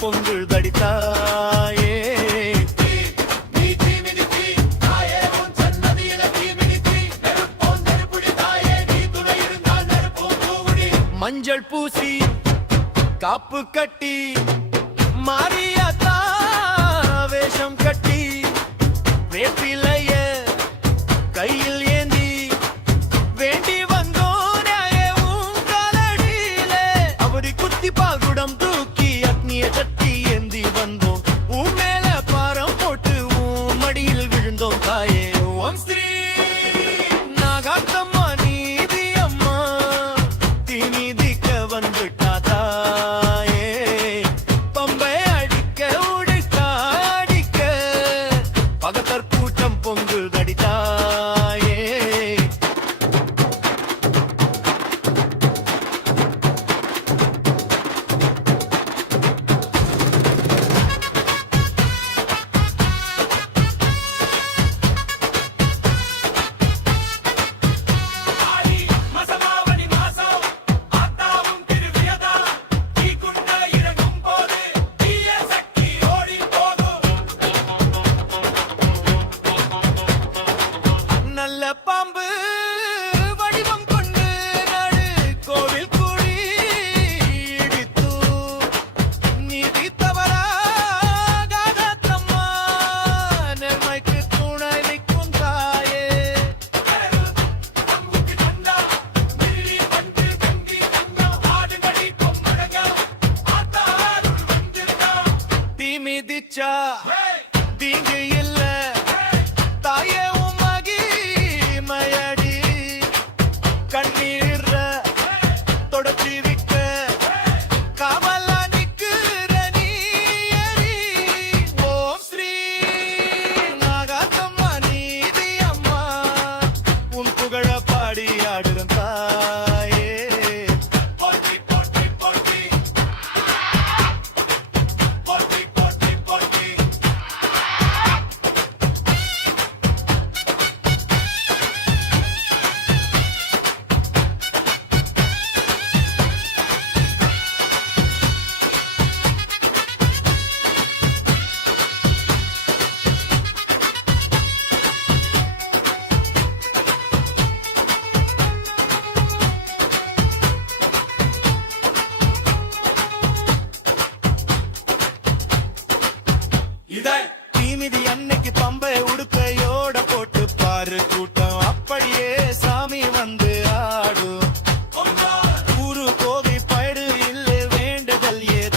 பொங்கு தடித்தாயே. மஞ்சள் பூசி காப்பு கட்டி மாரியாத்தா வேஷம் கட்டி வேப்பிலைய கையில் ஏந்தி வேண்டி வந்தோம் காலடியிலே. அவரி குத்தி பாகுடம் தூக்கி அக்னிய சட்டி ஏந்தி வந்தோம். உன் மேல பாரம் போட்டு உன் மடியில் விழுந்தோம் தாயே. ஓம் ஸ்ரீ நாகாத்தம்மா நீதி அம்மா தீமிதிக்க வந்துட்டா தாயே. பம்பை அடிக்க உடுக்க அடிக்க பகத்தர் கூட்டம் பொங்கு தடித்தாயே. நல்ல பாம்பு வடிவம் கொண்டு நாடு கோவில் கூடி இடித்து நீதி தவறாகாதம்மா நேர்மைக்கு துணை நிற்கும் தாயே. தீமிதிச்சா தீங்கு இல்ல தாயே. கண்ணீர தொடச்சி விக்க காவலா நிக்கிற நீ. ஓம் ஸ்ரீ நாகாத்தம்மா நீதி அம்மா உன் புகழ பாடி ஆடுறன் தாயே. போட்டி போட்டி போட்டி போட்டி போட்டி போட்டி. தீமிதி அன்னைக்கு பம்பை